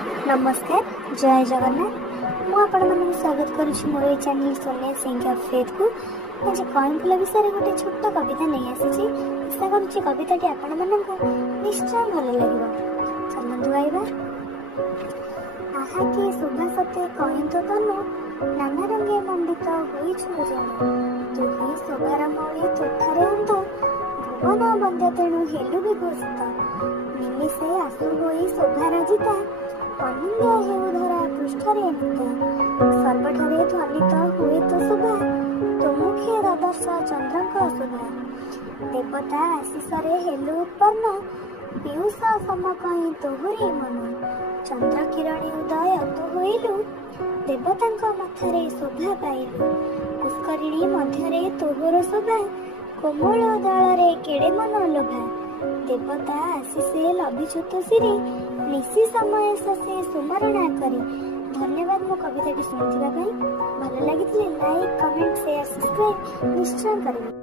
नमस्कार जय जगन्नाथ मुझे स्वागत करुँच मोर ये चैनल सोनिया सिंह फेथ को आज कईं फूल विषय गोटे छोट कविता नहीं आसी आशा करुँच कविताटी आपण मानक निश्चय भल लगे। चलतु गाइबा। आहाके शुभ सते कहीं तो तनु नाना रंगे मंडित होइछु जानो तुही शोभार मौली तुठारे अंत भुवन बंद तेणु हेलु भी घोषित निमिषे आसु होई शोभार जिता अनिंद्य हेउ धरा पृष्ठरे नित्य सर्वठारे ध्वनित हुए तो शुभा तुमुखे रदर्श चंद्रक शुभा देवता आशीषरे हेलु उत्पन्न पीयूष समकई तोहरी मन चंद्र किरणी उदय तु होइलु देवतांक मथारे शोभा पाइलु पुष्करिणी मध्यरे तोहर शोभा कोमल दଳରେ केड़े मन लोभा देवता आशीषे लभिछु तो सिरी निशी समय शशि सुमरणा करी। धन्यवाद मो कविताटी शुणुवा भल लगी लाइक कमेंट शेयर सब्सक्राइब निश्चय करें।